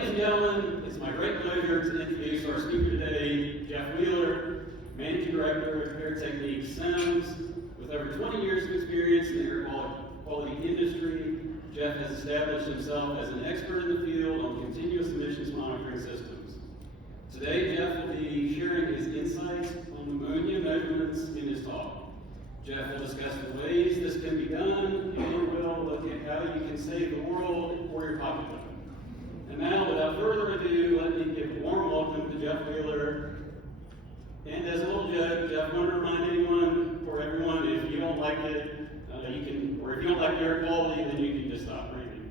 ladies and gentlemen, it's my great pleasure to introduce our speaker today, Jeff Wheeler, Managing Director of Air Technique Sims. With over 20 years of experience in the air quality industry, Jeff has established himself as an expert in the field on continuous emissions monitoring systems. Today, Jeff will be sharing his insights on ammonia measurements in his talk. Jeff will discuss the ways this can be done, and will look at how you can save the world or your pocketbook. And now, without further ado, let me give a warm welcome to Jeff Wheeler. And as a little joke, Jeff wanted to remind everyone, if you don't like it, you can, or if you don't like air quality, then you can just stop reading.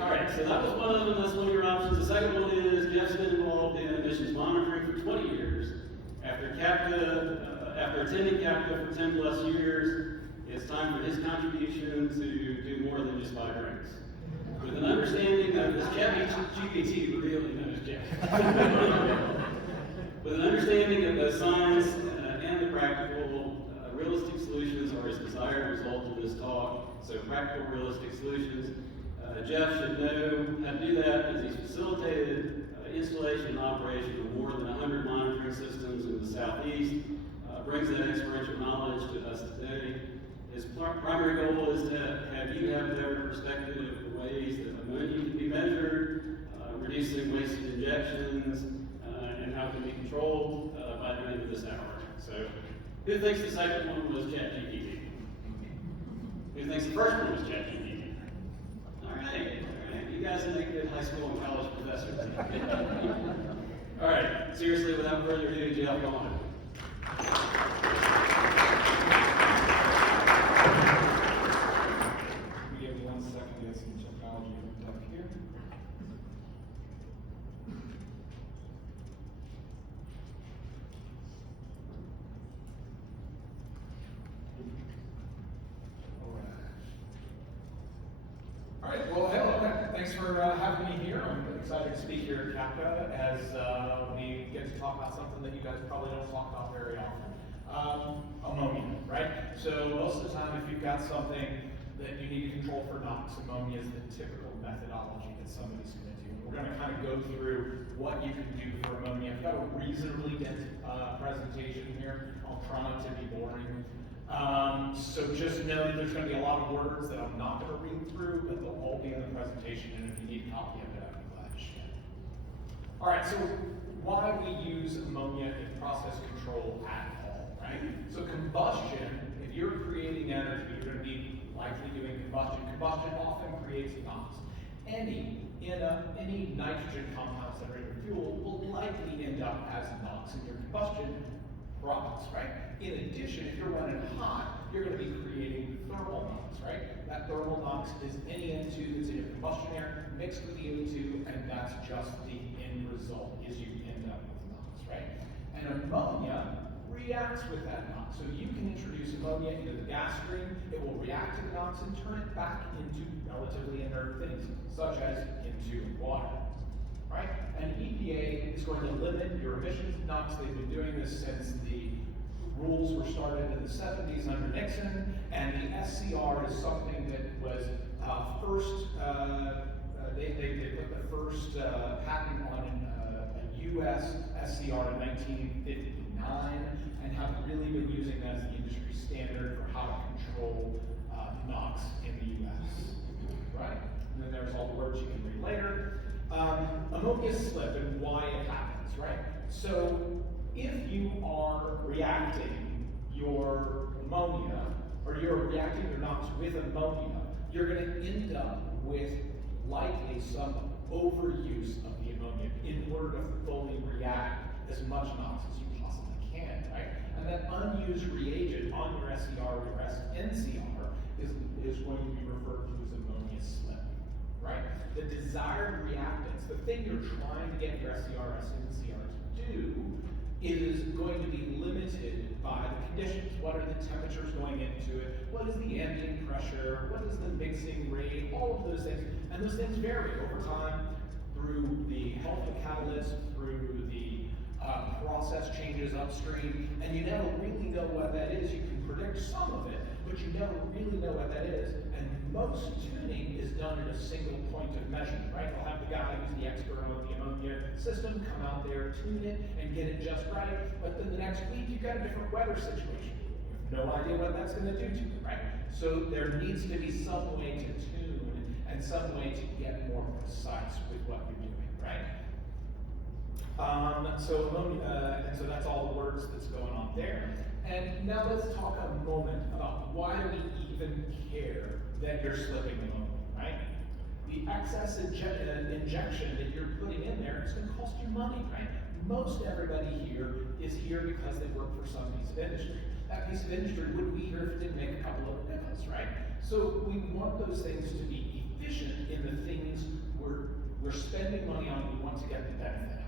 All right, so that was one of them. That's one of your options. The second one is Jeff's been involved in emissions monitoring for 20 years. After attending CAPCA for 10 plus years, it's time for his contribution to do more than just buy drinks. With an understanding of this ChatGPT, really known as Jeff. With an understanding of the science and the practical, realistic solutions are his desired result of this talk. So practical, realistic solutions. Jeff should know how to do that, as he's facilitated installation and operation of more than 100 monitoring systems in the Southeast. Brings that experiential knowledge to us today. His primary goal is to have you have a better perspective of the ways that ammonia can be measured, reducing wasted injections, and how it can be controlled by the end of this hour. So, who thinks the second one was ChatGPT? Who thinks the first one was ChatGPT? All right. You guys make good high school and college professors. All right, seriously, without further ado, Jeff, go on. We give 1 second to get some technology hooked up here. All right, well, hello. Thanks for having me here. I'm excited to speak here at CAPCA as we get to talk about something that you guys probably don't talk about very often. Ammonia, right? So most of the time, if you've got something that you need to control for NOx, ammonia is the typical methodology that somebody's going to do. We're going to kind of go through what you can do for ammonia. I've got a reasonably dense presentation here. I'll try not to be boring. So just know that there's going to be a lot of words that I'm not going to read through, but they'll all be in the presentation, and if you need a copy of it, I'd be glad to share. All right, so why we use ammonia in process control at all, right? So combustion, if you're creating energy, you're going to be likely doing combustion. Combustion often creates NOx. Any nitrogen compounds that are in your fuel will likely end up as NOx in your combustion products, right? In addition, if you're running hot, you're going to be creating thermal NOx, right? That thermal NOx is any N2 that's in your combustion air mixed with the O2, and that's just the end result, is you end up with NOx, right? And ammonia reacts with that NOx. So you can introduce ammonia into the gas stream, it will react to the NOx and turn it back into relatively inert things, such as into water. Right? And EPA is going to limit your emissions of NOx. They've been doing this since the rules were started in the 70s under Nixon, and the SCR is something that was they put the first patent on a U.S. SCR in 1959, and have really been using that as the industry standard for how to control NOx in the U.S. Right? And then there's all the words you can read later. Ammonia slip and why it happens, right? So if you are reacting your ammonia, or you're reacting your NOx with ammonia, you're going to end up with likely some overuse of the ammonia in order to fully react as much NOx as you possibly can, right? And that unused reagent on your SCR or your NCR is going to be referred to as ammonia slip. Right? The desired reactants, the thing you're trying to get your SCR, NCR to do, is going to be limited by the conditions. What are the temperatures going into it? What is the ambient pressure? What is the mixing rate? All of those things. And those things vary over time through the health of the catalyst, through the process changes upstream, and you never really know what that is. You can predict some of it, but you never really know what that is. And most tuning is done at a single point of measurement, right? They'll have the guy who's the expert on the ammonia system come out there, tune it, and get it just right. But then the next week, you've got a different weather situation. You have no idea what that's going to do to you, right? So there needs to be some way to tune and some way to get more precise with what you're doing, right? So ammonia, and so that's all the words that's going on there. And now let's talk a moment about why do we even care that you're slipping ammonia, right? The excess injection that you're putting in there is going to cost you money, right? Most everybody here is here because they work for some piece of industry. That piece of industry wouldn't be here if it didn't make a couple of nickels, right? So we want those things to be efficient in the things we're spending money on, we want to get the benefit out.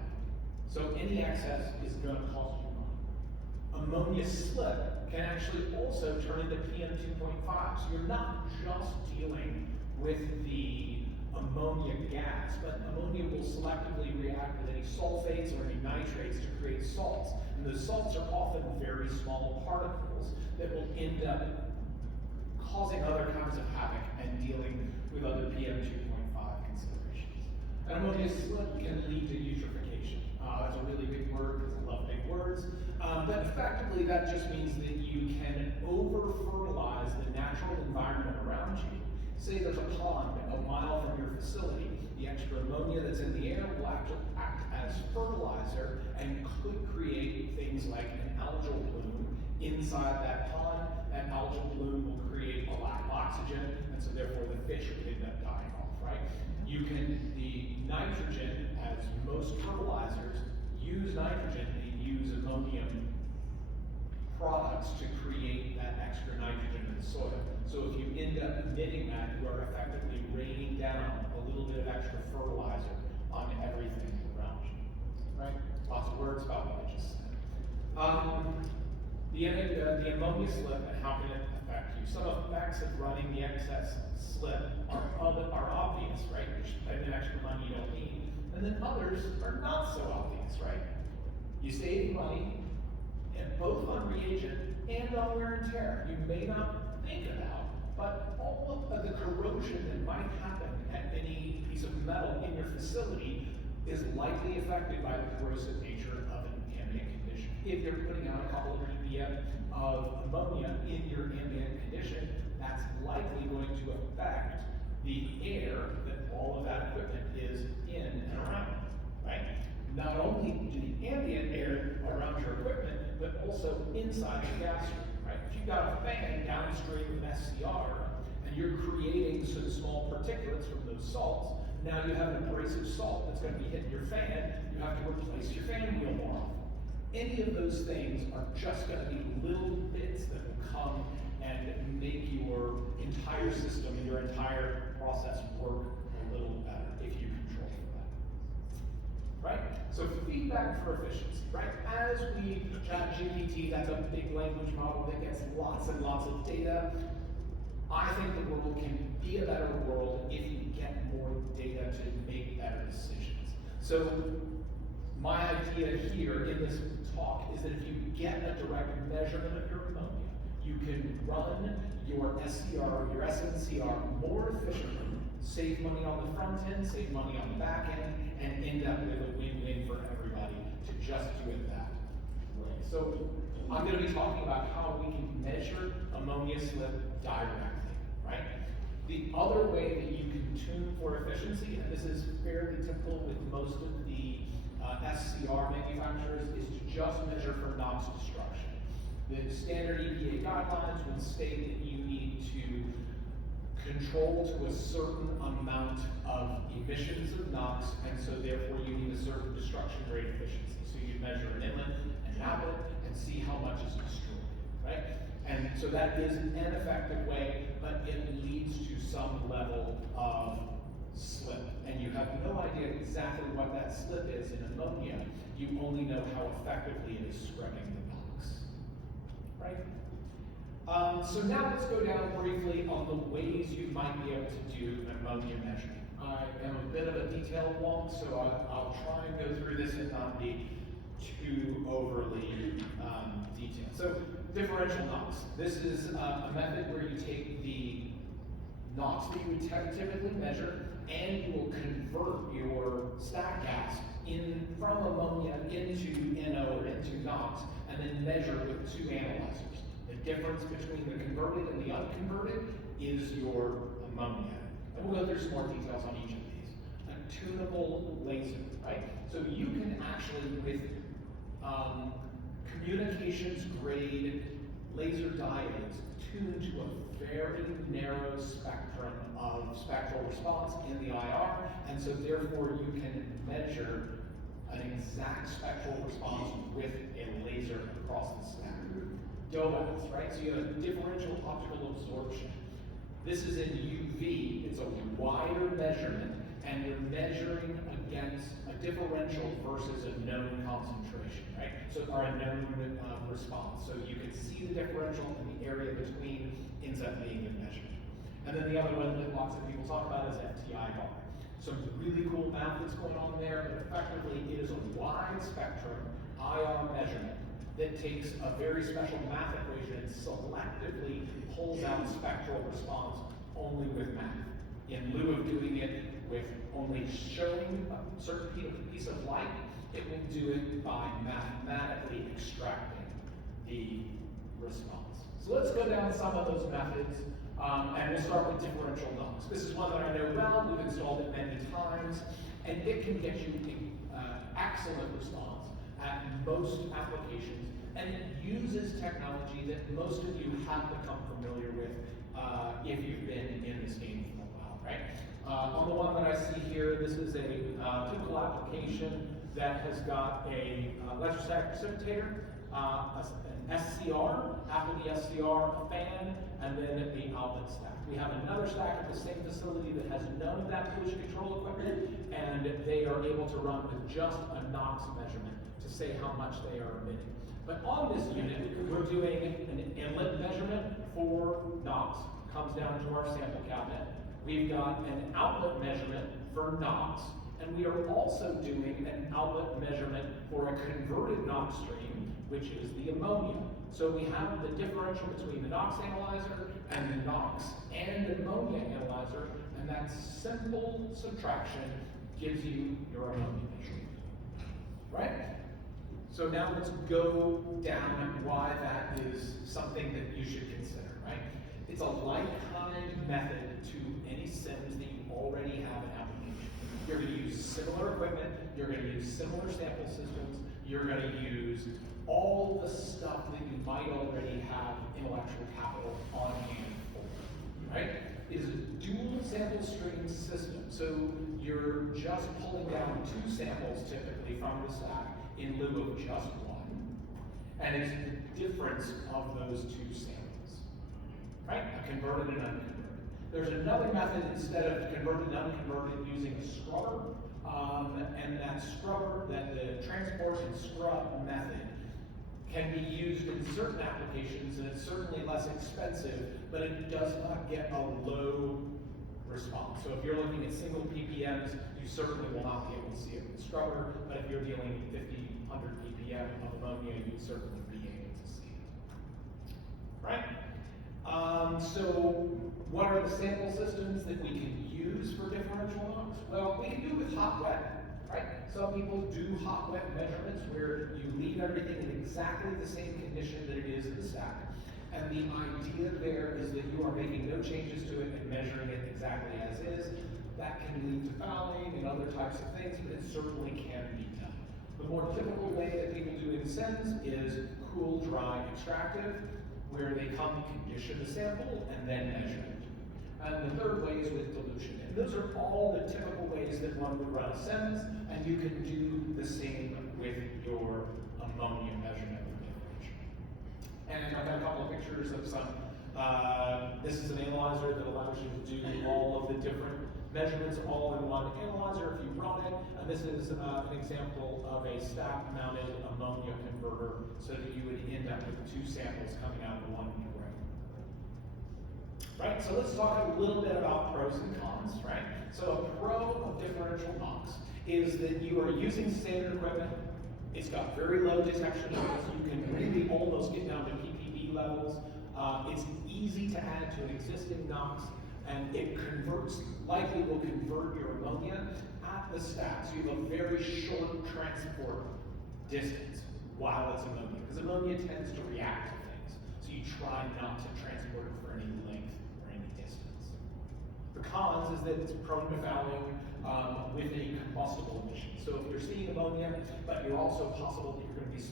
So any excess is going to cost you money. Ammonia slip can actually also turn into PM 2.5. So you're not just dealing with the ammonia gas, but ammonia will selectively react with any sulfates or any nitrates to create salts. And those salts are often very small particles that will end up causing other kinds of havoc and dealing with other PM 2.5 considerations. And ammonia slip can lead to eutrophication. That's a really big word because I love big words. But effectively, that just means that you can over-fertilize the natural environment around you. Say there's a pond a mile from your facility. The extra ammonia that's in the air will act as fertilizer and could create things like an algal bloom inside that pond. That algal bloom will create a lack of oxygen, and so therefore the fish would end up dying off, right? The nitrogen, as most fertilizers use nitrogen, they use ammonium products to create that extra nitrogen in the soil. So if you end up emitting that, you are effectively raining down a little bit of extra fertilizer on everything around you, right? Lots of words about what I just said. The ammonia slip and how can it affect you? Some effects of running the excess slip are obvious, right? You're spending extra money you don't need. And then others are not so obvious, right? You save money, and both on reagent and on wear and tear. You may not think about, but all of the corrosion that might happen at any piece of metal in your facility is likely affected by the corrosive nature of an ambient condition. If you're putting out a couple of ppm of ammonia in your ambient condition, that's likely going to affect the air that all of that equipment is in and around, right? Not only do the ambient air around your equipment, but also inside the gas stream, right? If you've got a fan downstream of an SCR, and you're creating some small particulates from those salts, now you have an abrasive salt that's going to be hitting your fan, you have to replace your fan wheel more often. Any of those things are just going to be little bits that will come and make your entire system and your entire process work a little better if you control for that. Right? So feedback for efficiency, right? As we chat GPT, that's a big language model that gets lots and lots of data. I think the world can be a better world if you get more data to make better decisions. So my idea here in this talk is that if you get a direct measurement of your ammonia, you can run your SCR or your SNCR more efficiently, save money on the front end, save money on the back end, and end up with a win-win for everybody to just do it that way. So I'm going to be talking about how we can measure ammonia slip directly, right? The other way that you can tune for efficiency, and this is fairly typical with most of the SCR manufacturers, is to just measure for NOx destruction. The standard EPA guidelines would state that you need to control to a certain amount of emissions of NOx, and so therefore you need a certain destruction rate efficiency. So you measure an inlet and an outlet and see how much is destroyed, right? And so that is an effective way, but it leads to some level of slip. And you have no idea exactly what that slip is in ammonia. You only know how effectively it is scrubbing the NOx, right? So now let's go down briefly on the ways you might be able to do ammonia measurement. I am a bit of a detailed wonk, so I'll try and go through this and not be too overly detailed. So differential NOx. This is a method where you take the NOx that you would typically measure, and you will convert your stack gas from ammonia into NO or into NOx, and then measure with two analyzers. The difference between the converted and the unconverted is your ammonia. And we'll go through some more details on each of these. A tunable laser, right? So you can actually, with communications grade laser diodes, tune to a very narrow spectrum of spectral response in the IR, and so therefore you can measure an exact spectral response with a laser across the stack. DOAS, right? So you have a differential optical absorption. This is in UV, it's a wider measurement, and you're measuring against a differential versus a known concentration, right? So, or a known response. So you can see the differential, and the area between ends up being the measurement. And then the other one that lots of people talk about is FTI bar. Some really cool math that's going on there, but effectively it is a wide spectrum IR measurement that takes a very special math equation and selectively pulls out spectral response only with math, in lieu of doing it with only showing a certain piece of light. It will do it by mathematically extracting the response. So let's go down some of those methods, and we'll start with differential NOx. This is one that I know well, we've installed it many times, and it can get you excellent response at most applications, and it uses technology that most of you have become familiar with if you've been in this game for a while, right? On the one that I see here, this is a typical application that has got a electrostatic precipitator, an SCR, after the SCR, a fan, and then the outlet stack. We have another stack at the same facility that has none of that pollution control equipment, and they are able to run with just a NOx measurement to say how much they are emitting. But on this unit, we're doing an inlet measurement for NOx, comes down to our sample cabinet. We've got an outlet measurement for NOx, and we are also doing an outlet measurement for a converted NOx stream, which is the ammonia. So we have the differential between the NOx analyzer and the NOx and ammonia analyzer, and that simple subtraction gives you your ammonia measurement, right? So now let's go down why that is something that you should consider, right? It's a like-kind method to any SIMS that you already have in application. You're going to use similar equipment, you're going to use similar sample systems, you're going to use all the stuff that you might already have intellectual capital on hand for, right? It is a dual sample stream system, so you're just pulling down two samples typically from the stack in lieu of just one, and it's the difference of those two samples, right? A converted and unconverted. There's another method instead of converted and unconverted using a scrubber, and that scrubber, the transport and scrub method, can be used in certain applications, and it's certainly less expensive, but it does not get a low response. So if you're looking at single ppms, you certainly will not be able to see it with the scrubber, but if you're dealing with 50, 100 ppm of ammonia, you would certainly be able to see it, right? So what are the sample systems that we can use for differential NOx? Well, we can do it with hot-wet, right? Some people do hot-wet measurements where you leave everything in exactly the same condition that it is in the stack. And the idea there is that you are making no changes to it and measuring it exactly as is. That can lead to fouling and other types of things, but it certainly can be done. The more typical way that people do in SEMS is cool, dry, extractive, where they come condition the sample and then measure it. And the third way is with dilution. And those are all the typical ways that one would run a SEMS, and you can do the same with your ammonia measurement for differential. And I've got a couple of pictures of some. This is an analyzer that allows you to do all of the different measurements all in one analyzer if you run it. And this is an example of a stack-mounted ammonia converter, so that you would end up with two samples coming out of one array. Right, so let's talk a little bit about pros and cons, right? So a pro of differential NOx is that you are using standard equipment. It's got very low detection levels. You can really almost get down to ppb levels. It's easy to add to an existing NOx, And it likely will convert your ammonia at the stack. So you have a very short transport distance while it's ammonia, because ammonia tends to react to things. So you try not to transport it for any length or any distance. The cons is that it's prone to fouling with a combustible emission. So if you're seeing ammonia, but you're also possible that you're going to be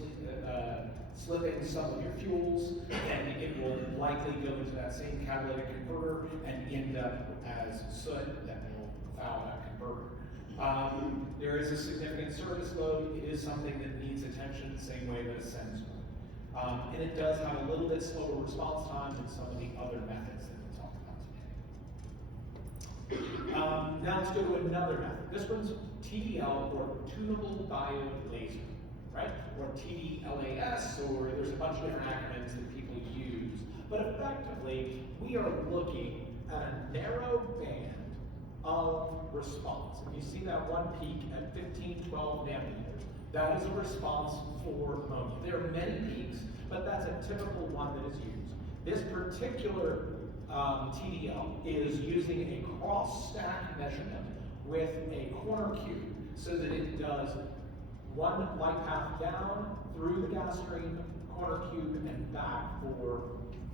slipping some of your fuels, then it will likely go into that same catalytic converter and end up as soot that will foul that converter. There is a significant service load. It is something that needs attention the same way that a SENS would. And it does have a little bit slower response time than some of the other methods that we'll talk about today. Now let's go to another method. This one's TDL, or tunable diode laser, right? Or TDLAS, or there's a bunch of different acronyms that people use. But effectively, we are looking at a narrow band of response. If you see that one peak at 1512 nanometers, that is a response for ammonia. There are many peaks, but that's a typical one that is used. This particular TDL is using a cross-stack measurement with a corner cube so that it does one light path down through the gas stream, corner cube, and back for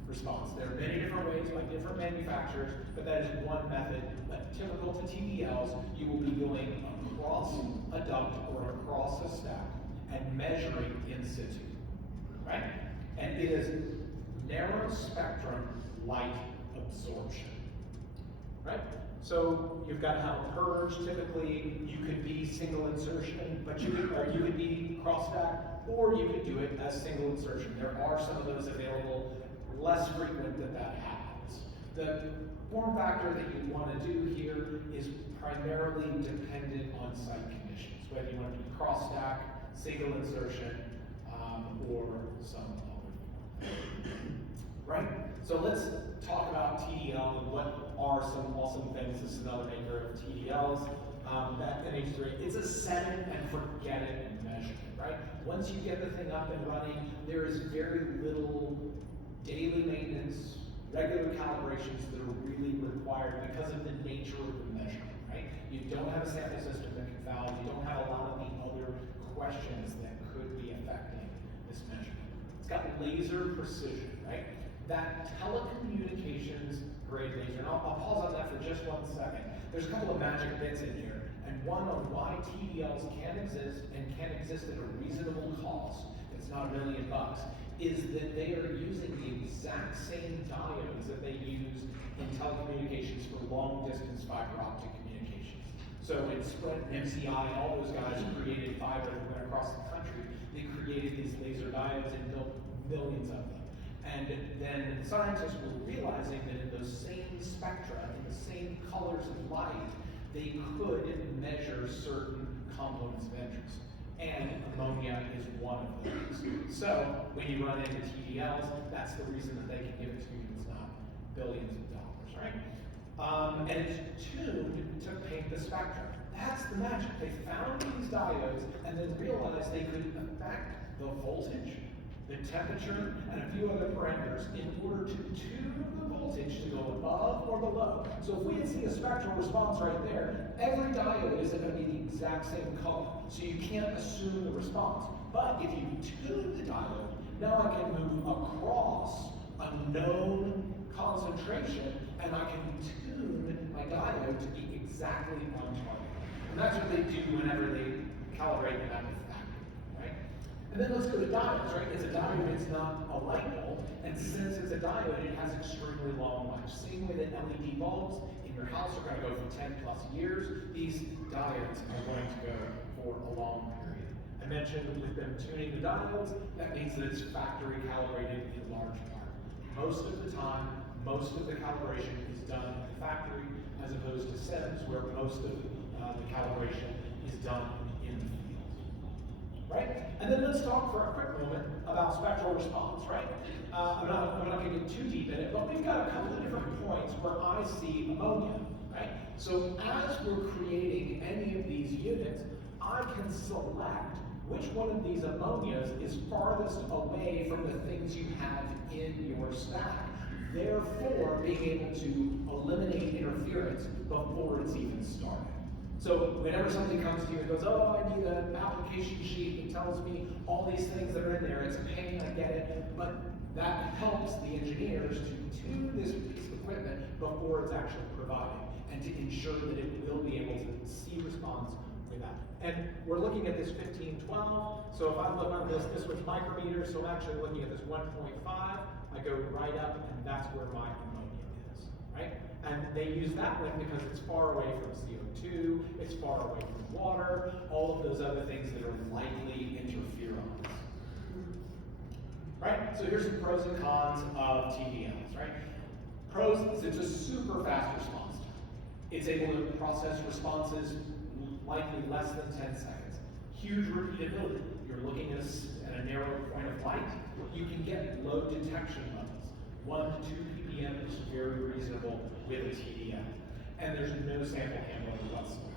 response. There are many different ways by different manufacturers, but that is one method. But typical to TDLs, you will be going across a duct or across a stack and measuring in situ, right? And it is narrow spectrum light absorption, right? So you've got to have a purge. Typically, you could be single insertion, but you could be cross stack, or you could do it as single insertion. There are some of those available. Less frequent that happens. The form factor that you want to do here is primarily dependent on site conditions, whether you want to do cross stack, single insertion, or some other. Right? So let's talk about TDL and what are some awesome things. This is another maker of TDLs. That NH3, it's a set it and forget it measurement, right? Once you get the thing up and running, there is very little daily maintenance, regular calibrations that are really required because of the nature of the measurement, right? You don't have a sample system that can foul. You don't have a lot of the other questions that could be affecting this measurement. It's got laser precision, right? That telecommunications grade laser, and I'll pause on that for just 1 second. There's a couple of magic bits in here, and one on why TDLs can exist and can exist at a reasonable cost. It's not $1 million. Is that they are using the exact same diodes that they use in telecommunications for long-distance fiber optic communications. So in Sprint, MCI, all those guys created fiber that went across the country. They created these laser diodes and built millions of them. And then scientists were realizing that in those same spectra, in the same colors of light, they could measure certain components of interest. And ammonia is one of those. So when you run into TDLs, that's the reason that they can give it to you. It's not billions of dollars, right? And it's tuned to paint the spectrum. That's the magic. They found these diodes and then realized they could affect the voltage, the temperature, and a few other parameters in order to tune the voltage to go above or below. So if we had seen a spectral response right there, every diode isn't going to be the exact same color. So you can't assume the response. But if you tune the diode, now I can move across a known concentration, and I can tune my diode to be exactly on target. And that's what they do whenever they calibrate them at the factory, right? And then let's go to diodes, right? It's a diode, it's not a light bulb, and since it's a diode, it has extremely long life. Same way that LED bulbs in your house are going to go for 10 plus years, these diodes are going to go for a long period. I mentioned with them tuning the diodes, that means that it's factory calibrated in large part. Most of the time, most of the calibration is done at the factory, as opposed to SEMS, where most of the calibration is done in the field. Right? And then let's talk for a quick moment about spectral response, right? I'm not going to get too deep in it, but we've got a couple of different points where I see ammonia, right? So as we're creating any of these units, I can select which one of these ammonias is farthest away from the things you have in your stack therefore being able to eliminate interference before it's even started. So whenever somebody comes to you and goes, oh, I need an application sheet that tells me all these things that are in there, it's a pain, I get it, but that helps the engineers to tune this piece of equipment before it's actually provided, and to ensure that it will be able to see response with that. And we're looking at this 1512, so if I look on this was micrometers, so I'm actually looking at this 1.5, I go right up, and that's where my ammonia is, right? And they use that one because it's far away from CO2, it's far away from water, all of those other things that are likely interferons. Right? So here's some pros and cons of TDLs, right? Pros is it's a super fast response time. It's able to process responses likely less than 10 seconds. Huge repeatability. You're looking at a narrow point of light. You can get low detection levels. 1 to 2 ppm is very reasonable with a TDL. And there's no sample handling whatsoever.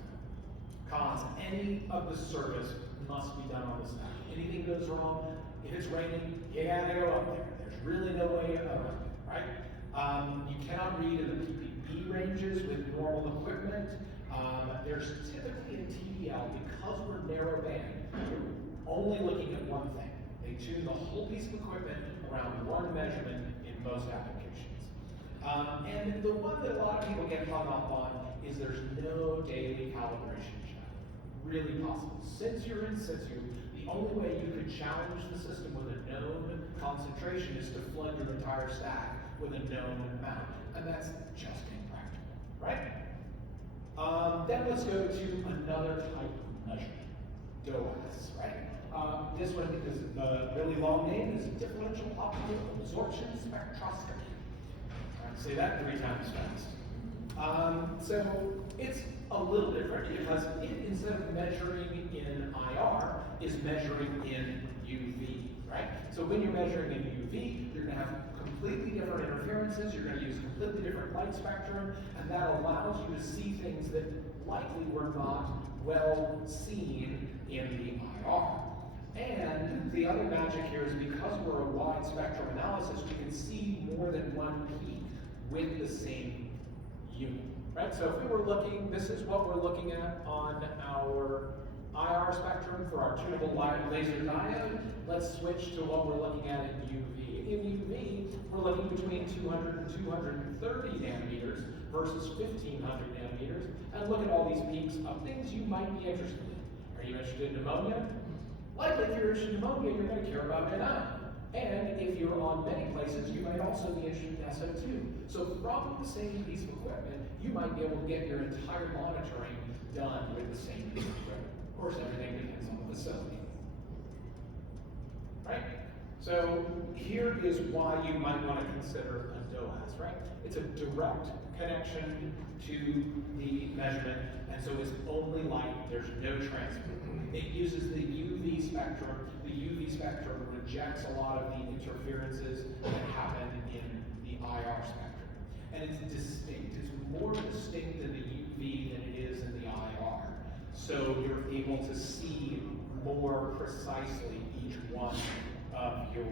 Cons, any of the service must be done on the stack. Anything goes wrong, if it's raining, you gotta go up there. There's really no way around it, right? You cannot read in the PPB ranges with normal equipment. There's typically a TDL, because we're narrow band, we're only looking at one thing. They tune the whole piece of equipment around one measurement in most applications. And the one that a lot of people get hung up on is there's no daily calibration check. Really possible. Since you're in situ, the only way you could challenge the system with a known concentration is to flood your entire stack with a known amount. And that's just impractical, right? Then let's go to another type of measurement, DOAS, right? This one is the really long name is differential optical absorption spectroscopy. Say that 3 times fast. So it's a little different because it, instead of measuring in IR, is measuring in UV, right? So when you're measuring in UV, you're going to have completely different interferences, you're going to use completely different light spectrum, and that allows you to see things that likely were not well seen in the IR. And the other magic here is because we're a wide spectrum analysis, we can see more than one peak with the same unit, right? So if we were looking, this is what we're looking at on our IR spectrum for our tunable laser diode. Let's switch to what we're looking at in UV. In UV, we're looking between 200 and 230 nanometers versus 1500 nanometers, and look at all these peaks of things you might be interested in. Are you interested in ammonia? Likely, if you're interested in ammonia, you're going to care about anion. And if you're on many places, you might also be interested in SO2. So from the same piece of equipment, you might be able to get your entire monitoring done with the same piece of equipment. Of course, everything depends on the facility. Right? So here is why you might want to consider a DOAS, right? It's a direct connection to the measurement, and so it's only light, there's no transfer. It uses the UV spectrum. The UV spectrum rejects a lot of the interferences that happen in the IR spectrum. And it's distinct. It's more distinct in the UV than it is in the IR. So you're able to see more precisely each one of your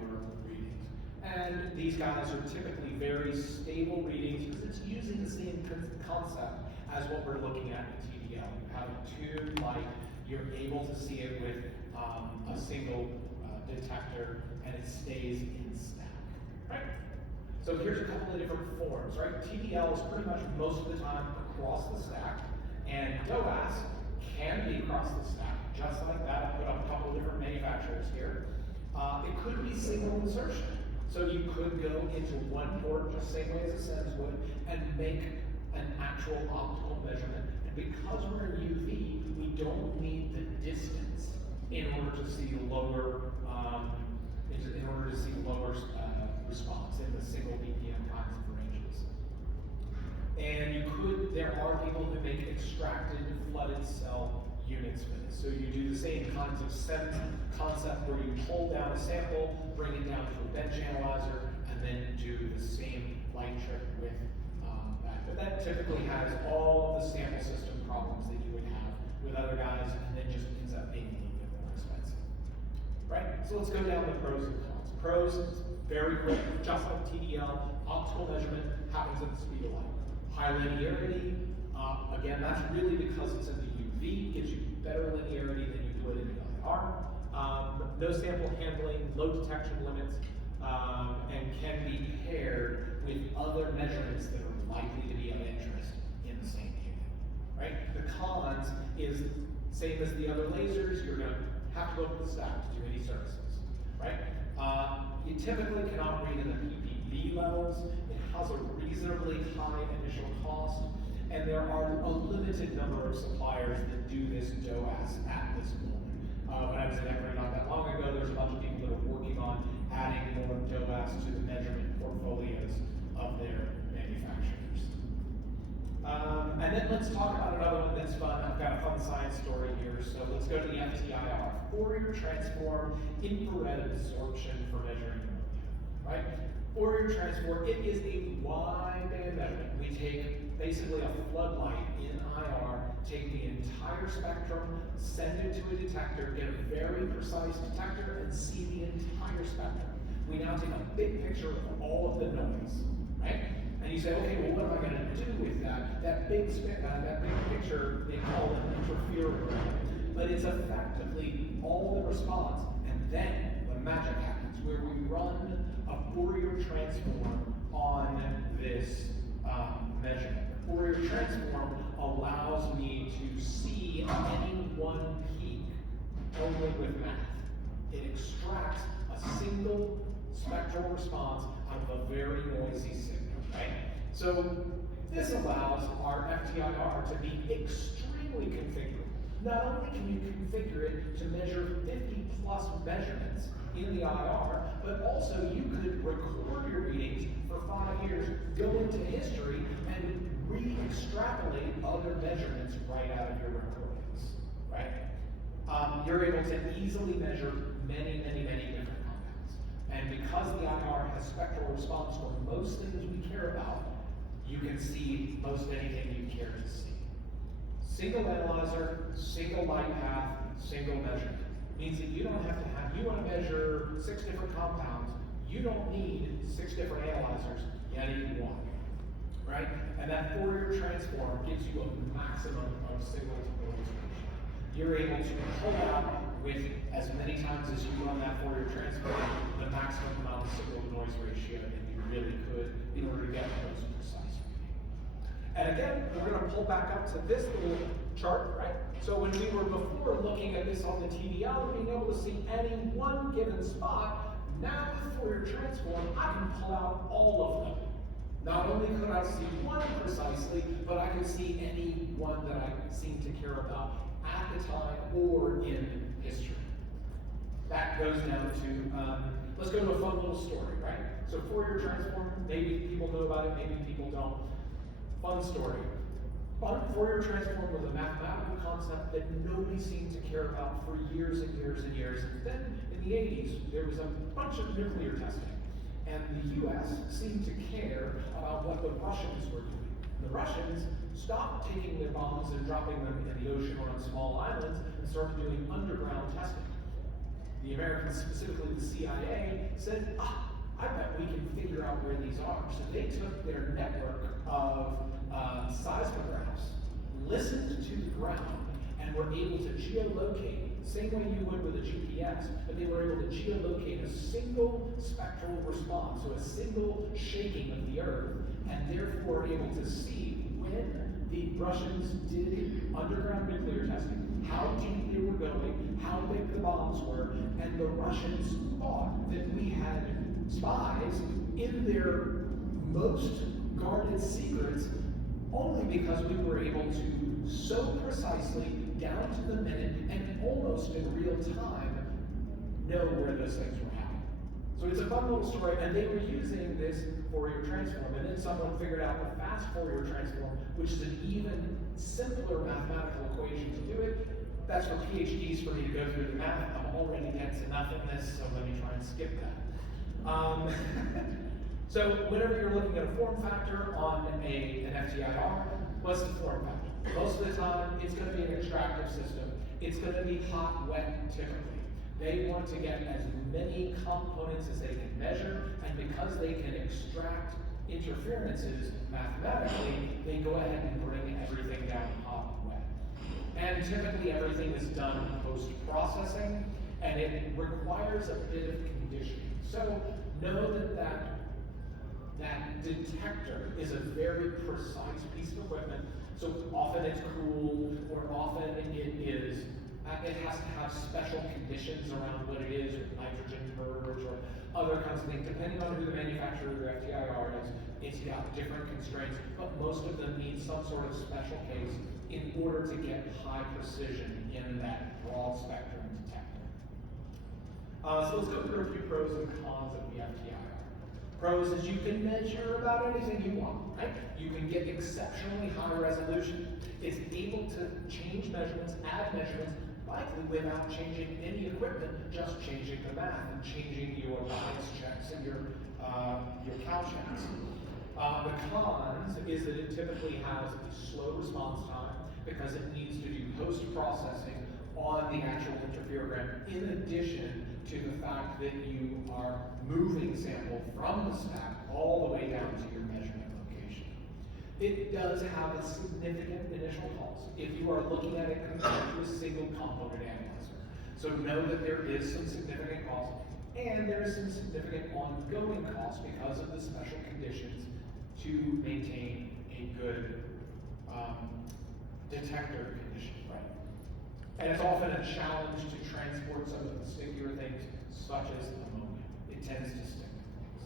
readings. And these guys are typically very stable readings because it's using the same concept as what we're looking at in TDL. You have a tuned light, you're able to see it with a single detector, and it stays in stack, right? So here's a couple of different forms, right? TDL is pretty much most of the time across the stack, and DOAS can be across the stack, just like that. I put up a couple of different manufacturers here. It could be single insertion. So you could go into one port, just the same way as a SENS would, and make an actual optical measurement. And because we're in UV, we don't need the distance in order to see lower, response in the single BPM kinds of ranges. And there are people who make extracted flooded cell units for this. So you do the same kinds of SENS concept where you hold down a sample, bring it down to a bench analyzer, and then do the same light trick with that. But that typically has all of the sample system problems that you would have with other guys, and then just ends up being a little bit more expensive. Right? So let's go down the pros and cons. Pros, Very quick, just like TDL, optical measurement happens at the speed of light. High linearity, again, that's really because it's in the UV, gives you better linearity than you would in the IR. No sample handling, low detection limits, and can be paired with other measurements that are likely to be of interest in the same unit, right? The cons is same as the other lasers, you're gonna have to go to the stack to do any services, right? You typically cannot read in the PPB levels. It has a reasonably high initial cost, and there are a limited number of suppliers that do this DOAS at this moment. When I was in Emory not that long ago, there's a bunch of people that are working on adding more DOAS to the measurement portfolios of their manufacturers. And then let's talk about another one that's fun. I've got a fun science story here, so let's go to the FTIR, Fourier transform infrared absorption for measuring ammonia, right? Fourier transform, it is a wideband measurement. We take basically a floodlight in IR, take the entire spectrum, send it to a detector, get a very precise detector, and see the entire spectrum. We now take a big picture of all of the noise, right? And you say, okay, well, what am I going to do with that? That big picture, they call it interferometer, but it's effectively all the response, and then the magic happens, where we run a Fourier transform on this measurement. The Fourier transform allows me to see any one peak only with math. It extracts a single spectral response out of a very noisy signal. Right? So this allows our FTIR to be extremely configurable. Not only can you configure it to measure 50 plus measurements in the IR, but also you could record your readings for 5 years, go into history, and re-extrapolate other measurements right out of your recordings. Right? You're able to easily measure many different compounds. And because the IR has spectral response for most things we care about, you can see most anything you care to see. Single analyzer, single light path, single measurement. Means that you don't have to have, you want to measure 6 different compounds, you don't need 6 different analyzers, you need one. Right? And that Fourier transform gives you a maximum of signal to noise ratio. You're able to pull out with as many times as you run that Fourier transform, the maximum amount of signal to noise ratio that you really could in order to get the most precise reading. And again, we're going to pull back up to this little chart, right? So when we were before looking at this on the TDL, being able to see any one given spot, now with Fourier transform, I can pull out all of them. Not only could I see one precisely, but I could see any one that I seem to care about at the time or in history. That goes down to, let's go to a fun little story, right? So Fourier transform, maybe people know about it, maybe people don't. Fun story. Fourier transform was a mathematical concept that nobody seemed to care about for years and years and years. And then in the 80s, there was a bunch of nuclear testing. And the US seemed to care about what the Russians were doing. The Russians stopped taking their bombs and dropping them in the ocean or on small islands and started doing underground testing. The Americans, specifically the CIA, said, I bet we can figure out where these are. So they took their network of seismographs, listened to the ground, and were able to geolocate, same way you would with a GPS, but they were able to geolocate a single spectral response, so a single shaking of the Earth, and therefore able to see when the Russians did underground nuclear testing, how deep they were going, how big the bombs were, and the Russians thought that we had spies in their most guarded secrets only because we were able to so precisely, down to the minute, and almost in real time, know where those things were happening. So it's a fun little story, and they were using this Fourier transform, and then someone figured out the fast Fourier transform, which is an even simpler mathematical equation to do it. That's for PhDs for me to go through the math. I'm already dense enough in this, so let me try and skip that. So whenever you're looking at a form factor on an FTIR, what's the form factor? Most of the time, it's going to be an extractive system. It's going to be hot, wet, typically. They want to get as many components as they can measure, and because they can extract interferences mathematically, they go ahead and bring everything down hot and wet. And typically everything is done post-processing, and it requires a bit of conditioning. So know that detector is a very precise piece of equipment. So often it's cooled, or often it has to have special conditions around what it is, or nitrogen purge, or other kinds of things. Depending on who the manufacturer of your FTIR is, it's got different constraints, but most of them need some sort of special case in order to get high precision in that broad spectrum detector. So let's go through a few pros and cons of the FTIR. Pros is you can measure about anything you want, right? You can get exceptionally high resolution. It's able to change measurements, add measurements, likely without changing any equipment, just changing the math and changing your bias checks and your cow checks. The cons is that it typically has a slow response time because it needs to do post-processing on the actual interferogram, in addition to the fact that you are moving sample from the stack all the way down to your measurement location. It does have a significant initial cost if you are looking at it compared to a single component analyzer. So know that there is some significant cost, and there is some significant ongoing cost because of the special conditions to maintain a good detector condition, right? And it's often a challenge to transport some of the stickier things, such as ammonia. It tends to stick to things.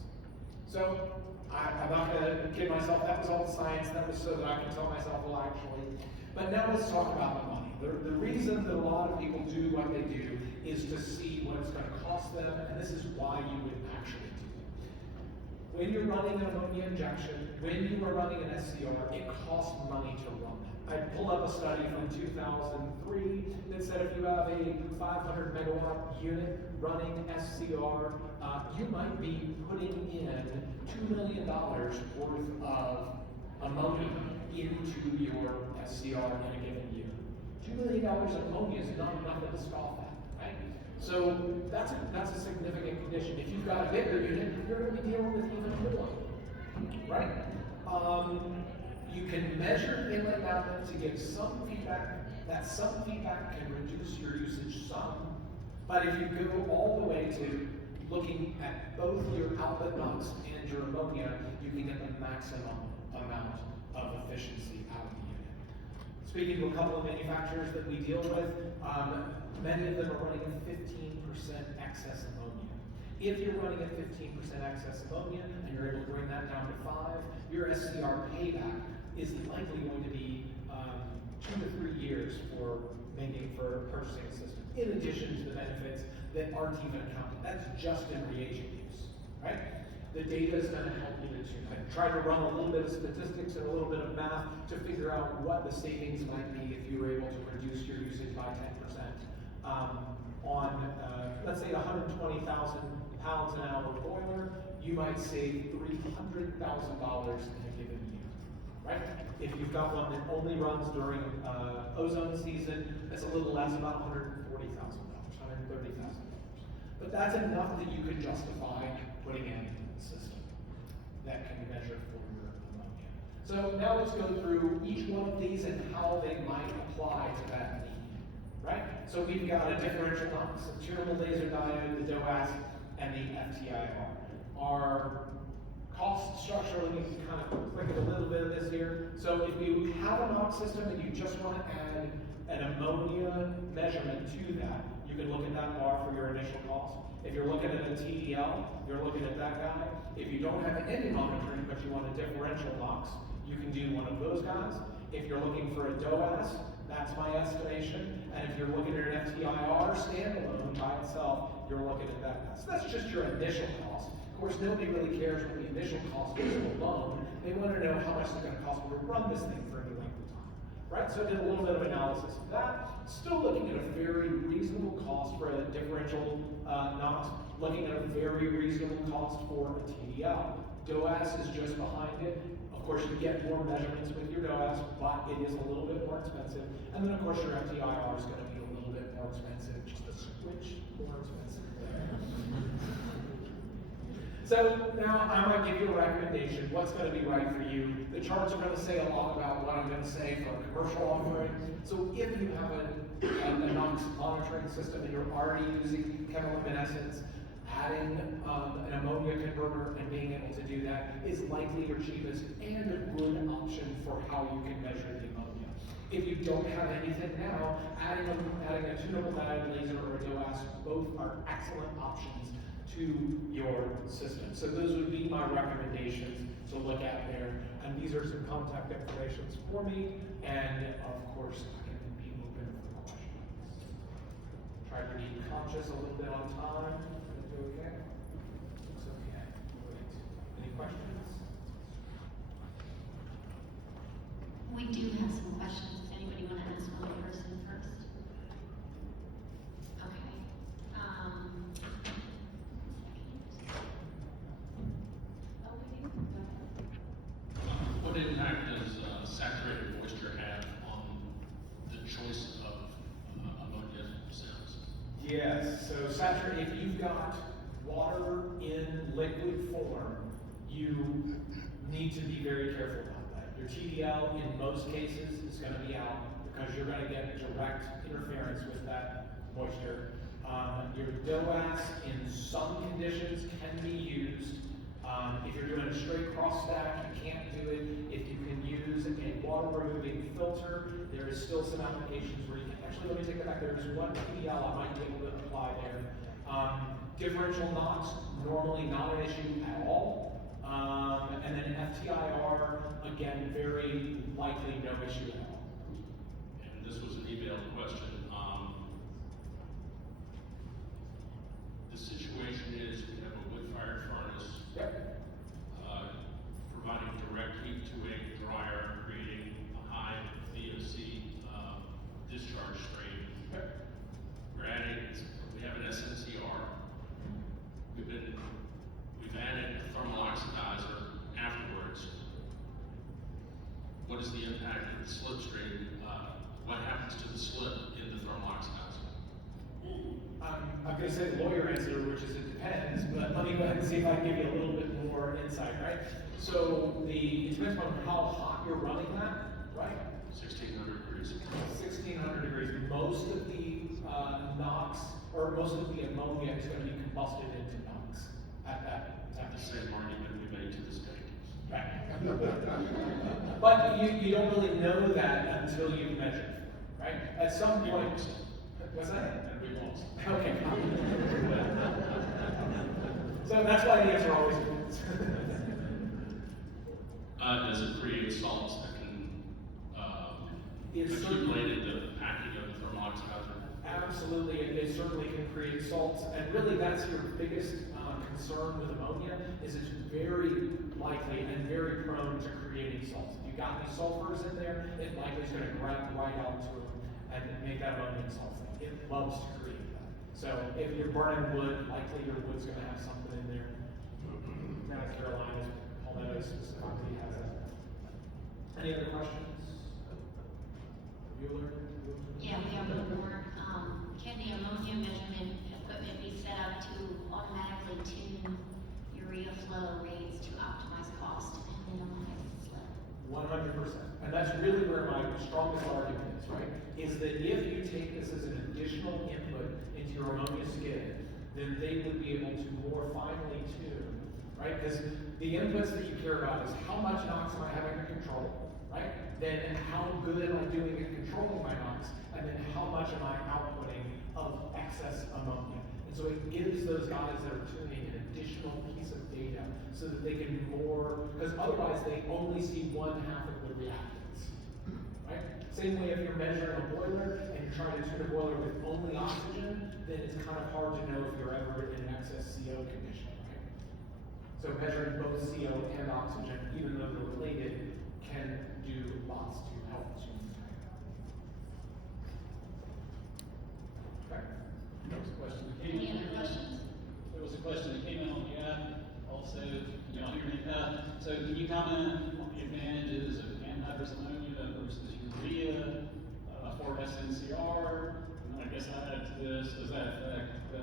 So I'm not going to kid myself, that was all science, that was so that I can tell myself, well, actually. But now let's talk about the money. The reason that a lot of people do what they do is to see what it's going to cost them, and this is why you would actually do it. When you're running an ammonia injection, when you are running an SCR, it costs money to run it. I pulled up a study from 2003 that said if you have a 500 megawatt unit running SCR, you might be putting in $2 million worth of ammonia into your SCR in a given year. $2 million of ammonia is not enough to scoff at, right? So that's a significant condition. If you've got a bigger unit, you're going to be dealing with even more, right? You can measure inlet outlet to give some feedback. That some feedback can reduce your usage some, but if you go all the way to looking at both your outlet NOx and your ammonia, you can get the maximum amount of efficiency out of the unit. Speaking to a couple of manufacturers that we deal with, many of them are running at 15% excess ammonia. If you're running at 15% excess ammonia and you're able to bring that down to 5, your SCR payback is likely going to be 2 to 3 years for purchasing a system, in addition to the benefits that aren't even accounted. That's just in reagent use, right? The data is going to help you to try to run a little bit of statistics and a little bit of math to figure out what the savings might be if you were able to reduce your usage by 10%. On, let's say, 120,000 pounds an hour boiler, you might save $300,000 in a given year, right? If you've got one that only runs during ozone season, that's a little less, about $140,000, $130,000. But that's enough that you could justify putting in a system that can measure for your ammonia. So now let's go through each one of these and how they might apply to that need, right? So we've got a differential NOx, a tunable laser diode, the DOAS, and the FTIR. Our cost structure, let me kind of click a little bit of this here. So if you have a NOx system and you just want to add an ammonia measurement to that, you can look at that bar for your initial cost. If you're looking at a TDL, you're looking at that guy. If you don't have any monitoring, but you want a differential NOx, you can do one of those guys. If you're looking for a DOAS, that's my estimation. And if you're looking at an FTIR standalone by itself, you're looking at that guy. So that's just your initial cost. Of course, nobody really cares what the initial cost is alone. They want to know how much it's going to cost to run this thing for any length of time, right? So I did a little bit of analysis of that. Still looking at a very reasonable cost for a differential NOx, looking at a very reasonable cost for a TDL. DOAS is just behind it. Of course, you get more measurements with your DOAS, but it is a little bit more expensive. And then, of course, your FTIR is going to be a little bit more expensive, just a switch more expensive. So now I might give you a recommendation, what's going to be right for you. The charts are going to say a lot about what I'm going to say for a commercial offering. So if you have a NOx monitoring system and you're already using chemiluminescence, adding an ammonia converter and being able to do that is likely your cheapest and a good option for how you can measure the ammonia. If you don't have anything now, adding a tunable diode laser or a DOAS, both are excellent options to your system. So those would be my recommendations to look at there. And these are some contact informations for me. And of course, I can be open for questions. Try to be conscious a little bit on time. Okay? Looks okay. Great. Any questions? We do have some questions. Does anybody want to ask one person first? Okay. What impact does saturated moisture have on the choice of ammonia cells? Yes, so if you've got water in liquid form, you need to be very careful about that. Your TDL in most cases is going to be out because you're going to get direct interference with that moisture. Your DOAS in some conditions can be used. If you're doing a straight cross stack, you can't do it. If you can use a water removing filter, there is still some applications where you can, actually let me take that back, there is one PDL I might be able to apply there. Differential NOx, normally not an issue at all. And then FTIR, again, very likely no issue at all. And this was an emailed question. The situation is we have a wood-fired furnace. Yep. Providing direct heat to a dryer, creating a high VOC discharge stream. Yep. We have an SNCR. We've added a thermal oxidizer afterwards. What is the impact of the slipstream? What happens to the slip in the thermal oxidizer? I'm going to say the lawyer answer, which is it depends, but let me go ahead and see if I can give you a little bit more insight, right? So it depends on how hot you're running that, right? 1600 degrees. 1600 degrees. Most of the NOx, or most of the ammonia is going to be combusted into NOx at that The temperature. same argument we made to this day. Right. But you don't really know that until you've measured, right? At some point, what's that? And we lost. Okay. So that's why the answer always is. Does it create salts that can It's accumulate in the packing of the thermal oxidizer? Absolutely, it certainly can create salts, and really that's your biggest concern with ammonia, is it's very likely and very prone to creating salts. If you've got any sulfurs in there, it likely is going to grab right onto them and make that ammonia sulfate. It loves to create that. So if you're burning wood, likely your wood's going to have something in there. North Carolina, Palmetto specifically has that. Any other questions? Bueller? Yeah, we have one more. Can the ammonia measurement equipment be set up to automatically tune urea flow rates to optimize cost and minimize slip? 100%. And that's really where my strongest argument is, right? Is that if you take this as an additional input into your ammonia skid, then they would be able to more finely tune, right? Because the inputs that you care about is how much NOx am I having to control, right? Then how good am I doing at controlling my NOx? And then how much am I outputting of excess ammonia? And so it gives those guys that are tuning an additional piece of data so that they can more, because otherwise they only see one half of the reactants, right? Same way if you're measuring a boiler and you're trying to tune a boiler with only oxygen, then it's kind of hard to know if you're ever in an excess CO condition, right? So measuring both CO and oxygen, even though they're related, can do lots to help tune the tank. Okay. There was a question that came Any in. other questions? There was a question that came in on the app. Also, can y'all hear me? So can you comment on the advantages of anhydrous ammonia versus urea for SNCR, I guess I add to this, does that affect the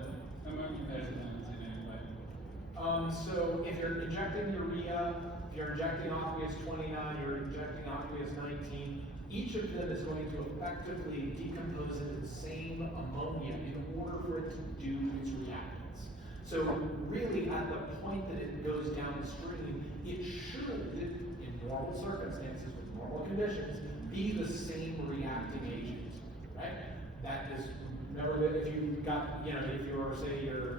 ammonia measurements in any way? So if you're injecting urea, if you're injecting aqueous 29, you're injecting aqueous 19, each of them is going to effectively decompose into the same ammonia in order for it to do its reactants. So really, at the point that it goes downstream, it should, in normal circumstances, with normal conditions, be the same reacting agent, right? That is, remember that if you got, if you're, say, your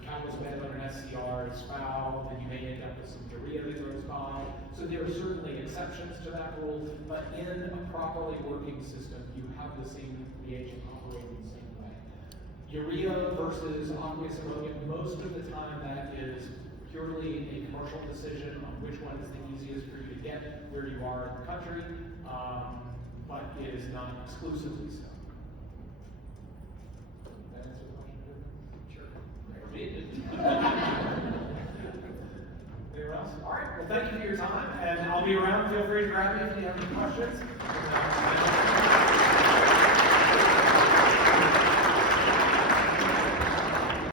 catalyst bed on an SCR is foul, then you may end up with some urea that goes by. So there are certainly exceptions to that rule, but in a properly working system, you have the same reagent operating the same way. Urea versus aqueous ammonia, most of the time that is purely a commercial decision on which one is the easiest for you to get where you are in the country, but it is not exclusively so. That answer the question? Sure. Anyone else? All right. Well, thank you for your time, and I'll be around. Feel free to grab me if you have any questions.